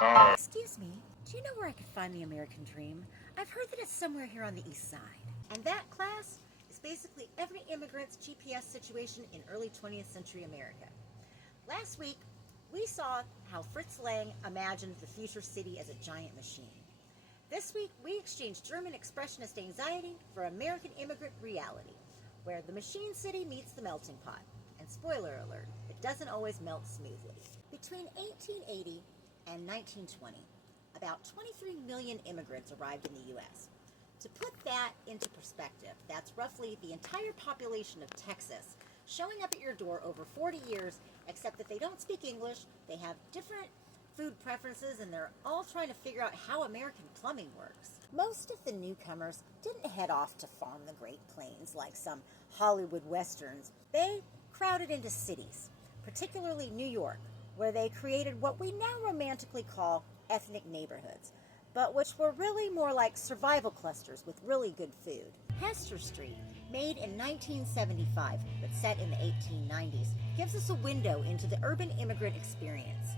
Excuse me, do you know where I could find the American dream? I've heard that it's somewhere here on the east side. And that, class, is basically every immigrant's GPS situation in early 20th century America. Last week, we saw how Fritz Lang imagined the future city as a giant machine. This week, we exchanged German expressionist anxiety for American immigrant reality, where the machine city meets the melting pot. And spoiler alert, it doesn't always melt smoothly. Between 1880 and 1920, about 23 million immigrants arrived in the U.S. To put that into perspective, that's roughly the entire population of Texas showing up at your door over 40 years, except that they don't speak English, they have different food preferences, and they're all trying to figure out how American plumbing works. Most of the newcomers didn't head off to farm the Great Plains like some Hollywood westerns. They crowded into cities, particularly New York, where they created what we now romantically call ethnic neighborhoods, but which were really more like survival clusters with really good food. Hester Street, made in 1975 but set in the 1890s, gives us a window into the urban immigrant experience.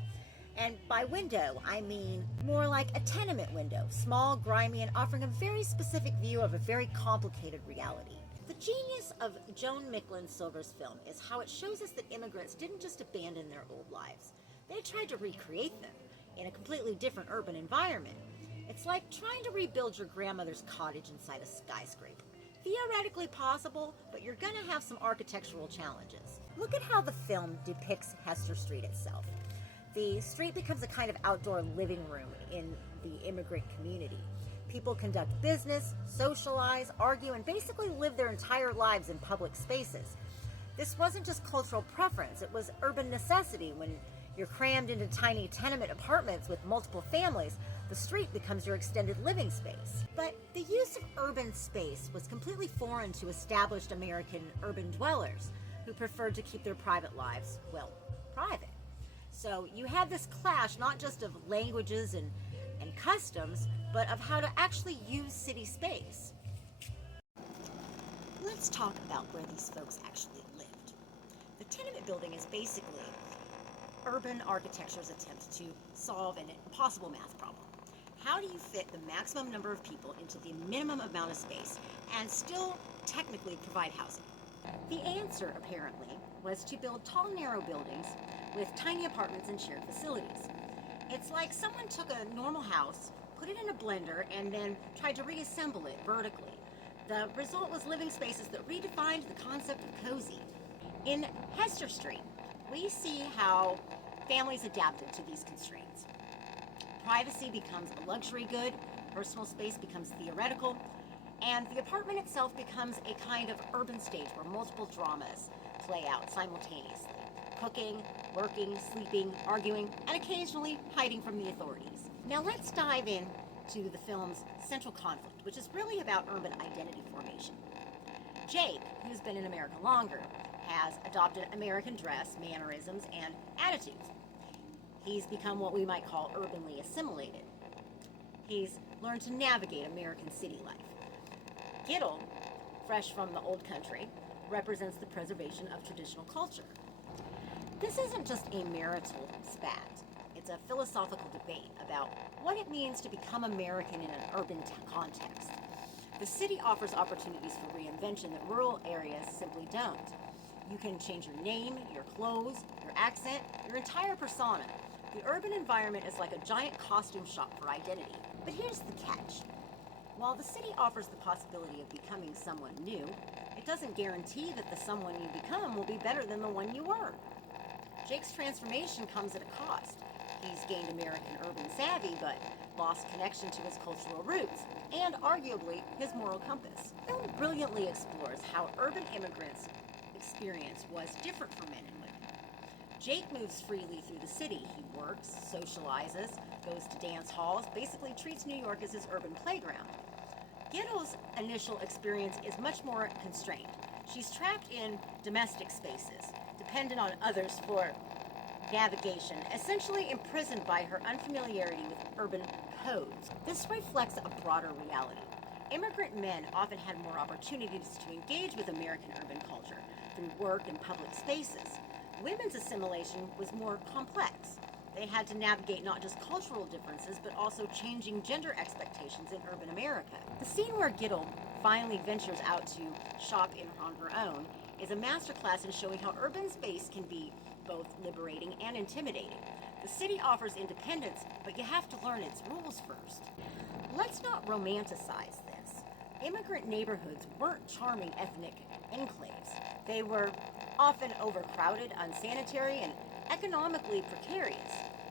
And by window, I mean more like a tenement window, small, grimy, and offering a very specific view of a very complicated reality. The genius of Joan Micklin Silver's film is how it shows us that immigrants didn't just abandon their old lives. They tried to recreate them in a completely different urban environment. It's like trying to rebuild your grandmother's cottage inside a skyscraper. Theoretically possible, but you're gonna have some architectural challenges. Look at how the film depicts Hester Street itself. The street becomes a kind of outdoor living room in the immigrant community. People conduct business, socialize, argue, and basically live their entire lives in public spaces. This wasn't just cultural preference, it was urban necessity. When you're crammed into tiny tenement apartments with multiple families, the street becomes your extended living space. But the use of urban space was completely foreign to established American urban dwellers who preferred to keep their private lives, well, private. So you had this clash not just of languages and customs, but of how to actually use city space. Let's talk about where these folks actually lived. The tenement building is basically urban architecture's attempt to solve an impossible math problem. How do you fit the maximum number of people into the minimum amount of space and still technically provide housing? The answer, apparently, was to build tall, narrow buildings with tiny apartments and shared facilities. It's like someone took a normal house, put it in a blender, and then tried to reassemble it vertically. The result was living spaces that redefined the concept of cozy. In Hester Street, we see how families adapted to these constraints. Privacy becomes a luxury good, personal space becomes theoretical, and the apartment itself becomes a kind of urban stage where multiple dramas play out simultaneously. Cooking, working, sleeping, arguing, and occasionally hiding from the authorities. Now let's dive in to the film's central conflict, which is really about urban identity formation. Jake, who's been in America longer, has adopted American dress, mannerisms, and attitudes. He's become what we might call urbanly assimilated. He's learned to navigate American city life. Gittel, fresh from the old country, represents the preservation of traditional culture. This isn't just a marital spat. It's a philosophical debate about what it means to become American in an urban context. The city offers opportunities for reinvention that rural areas simply don't. You can change your name, your clothes, your accent, your entire persona. The urban environment is like a giant costume shop for identity. But here's the catch. While the city offers the possibility of becoming someone new, it doesn't guarantee that the someone you become will be better than the one you were. Jake's transformation comes at a cost. He's gained American urban savvy, but lost connection to his cultural roots, and arguably his moral compass. The film brilliantly explores how urban immigrants' experience was different for men and women. Jake moves freely through the city. He works, socializes, goes to dance halls, basically treats New York as his urban playground. Gittel's initial experience is much more constrained. She's trapped in domestic spaces, dependent on others for navigation, essentially imprisoned by her unfamiliarity with urban codes. This reflects a broader reality. Immigrant men often had more opportunities to engage with American urban culture through work and public spaces. Women's assimilation was more complex. they had to navigate not just cultural differences, but also changing gender expectations in urban America. The scene where Giddle finally ventures out to shop on her own is a masterclass in showing how urban space can be both liberating and intimidating. The city offers independence, but you have to learn its rules first. Let's not romanticize this. Immigrant neighborhoods weren't charming ethnic enclaves. They were often overcrowded, unsanitary, and economically precarious.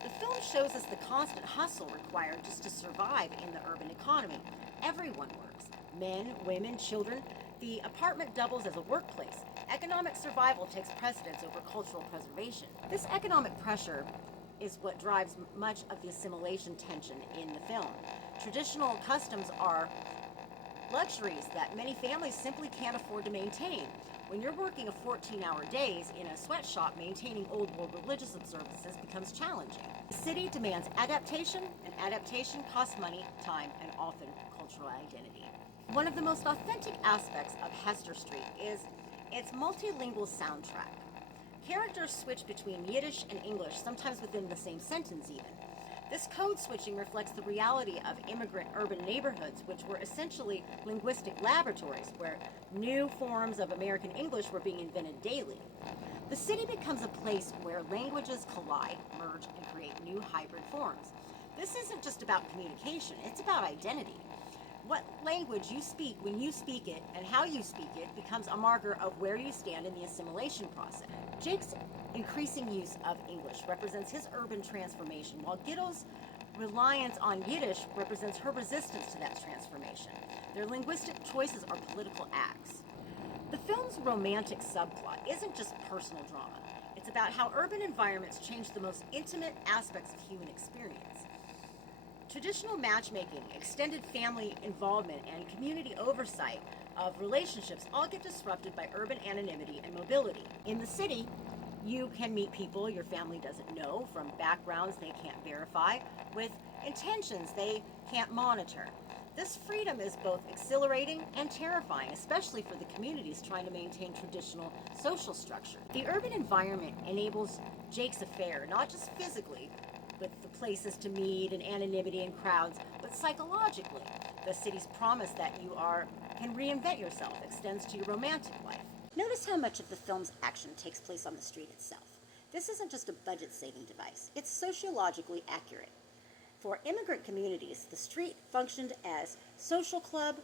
The film shows us the constant hustle required just to survive in the urban economy. Everyone works. Men, women, children. The apartment doubles as a workplace. Economic survival takes precedence over cultural preservation. This economic pressure is what drives much of the assimilation tension in the film. Traditional customs are luxuries that many families simply can't afford to maintain. When you're working a 14-hour days in a sweatshop, maintaining old world religious observances becomes challenging. The city demands adaptation, and adaptation costs money, time, and often cultural identity. One of the most authentic aspects of Hester Street is its multilingual soundtrack. Characters switch between Yiddish and English, sometimes within the same sentence even. This code switching reflects the reality of immigrant urban neighborhoods, which were essentially linguistic laboratories where new forms of American English were being invented daily. The city becomes a place where languages collide, merge, and create new hybrid forms. This isn't just about communication, it's about identity. What language you speak when you speak it and how you speak it becomes a marker of where you stand in the assimilation process. Jake's increasing use of English represents his urban transformation, while Giddle's reliance on Yiddish represents her resistance to that transformation. Their linguistic choices are political acts. The film's romantic subplot isn't just personal drama. It's about how urban environments change the most intimate aspects of human experience. Traditional matchmaking, extended family involvement, and community oversight of relationships all get disrupted by urban anonymity and mobility. In the city, you can meet people your family doesn't know from backgrounds they can't verify, with intentions they can't monitor. This freedom is both exhilarating and terrifying, especially for the communities trying to maintain traditional social structure. The urban environment enables Jake's affair, not just physically, with the places to meet and anonymity and crowds, but psychologically. The city's promise that you can reinvent yourself extends to your romantic life. Notice how much of the film's action takes place on the street itself. This isn't just a budget-saving device. It's sociologically accurate. For immigrant communities, the street functioned as social club,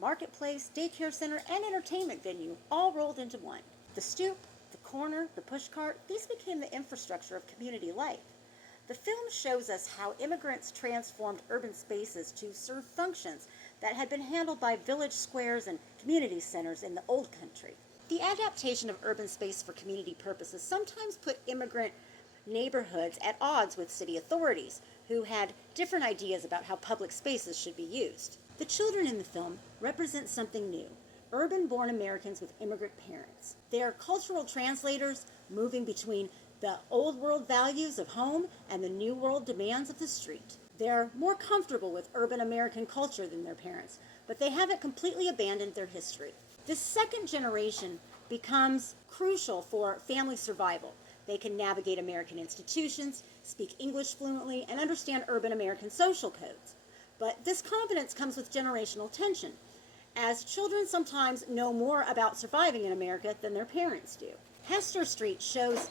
marketplace, daycare center, and entertainment venue, all rolled into one. The stoop, the corner, the pushcart, these became the infrastructure of community life. The film shows us how immigrants transformed urban spaces to serve functions that had been handled by village squares and community centers in the old country. The adaptation of urban space for community purposes sometimes put immigrant neighborhoods at odds with city authorities, who had different ideas about how public spaces should be used. The children in the film represent something new, urban-born Americans with immigrant parents. They are cultural translators moving between the old world values of home and the new world demands of the street. They're more comfortable with urban American culture than their parents, but they haven't completely abandoned their history. This second generation becomes crucial for family survival. They can navigate American institutions, speak English fluently, and understand urban American social codes. But this confidence comes with generational tension, as children sometimes know more about surviving in America than their parents do. Hester Street shows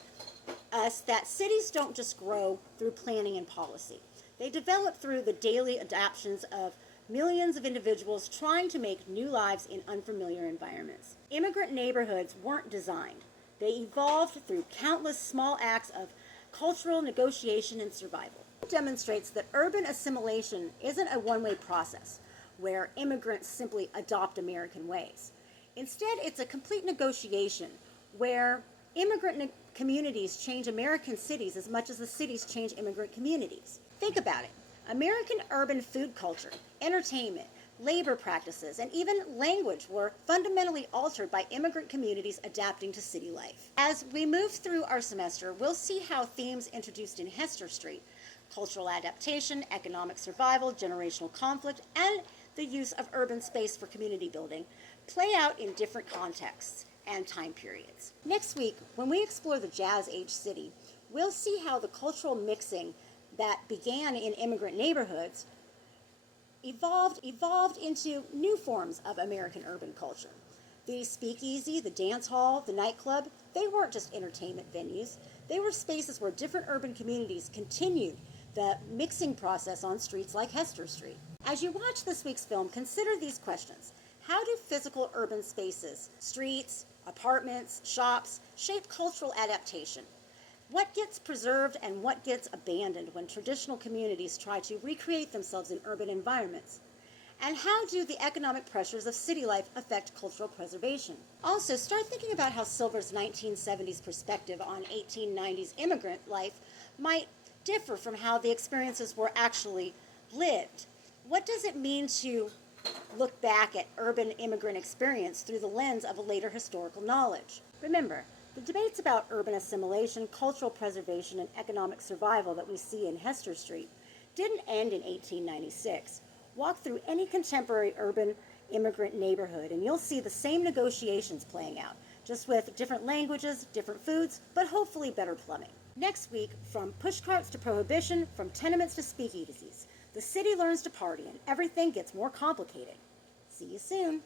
us that cities don't just grow through planning and policy. They develop through the daily adaptations of millions of individuals trying to make new lives in unfamiliar environments. Immigrant neighborhoods weren't designed. They evolved through countless small acts of cultural negotiation and survival. It demonstrates that urban assimilation isn't a one-way process where immigrants simply adopt American ways. Instead, it's a complete negotiation where immigrant communities change American cities as much as the cities change immigrant communities. Think about it. American urban food culture, entertainment, labor practices, and even language were fundamentally altered by immigrant communities adapting to city life. As we move through our semester, we'll see how themes introduced in Hester Street, cultural adaptation, economic survival, generational conflict, and the use of urban space for community building, play out in different contexts and time periods. Next week, when we explore the Jazz Age city, we'll see how the cultural mixing that began in immigrant neighborhoods evolved into new forms of American urban culture. The speakeasy, the dance hall, the nightclub, they weren't just entertainment venues. They were spaces where different urban communities continued the mixing process on streets like Hester Street. As you watch this week's film, consider these questions. How do physical urban spaces, streets, apartments, shops, shape cultural adaptation? What gets preserved and what gets abandoned when traditional communities try to recreate themselves in urban environments? And how do the economic pressures of city life affect cultural preservation? Also, start thinking about how Silver's 1970s perspective on 1890s immigrant life might differ from how the experiences were actually lived. What does it mean to look back at urban immigrant experience through the lens of a later historical knowledge? Remember, the debates about urban assimilation, cultural preservation, and economic survival that we see in Hester Street didn't end in 1896. Walk through any contemporary urban immigrant neighborhood and you'll see the same negotiations playing out, just with different languages, different foods, but hopefully better plumbing. Next week, from pushcarts to prohibition, from tenements to speakeasies, the city learns to party and everything gets more complicated. See you soon.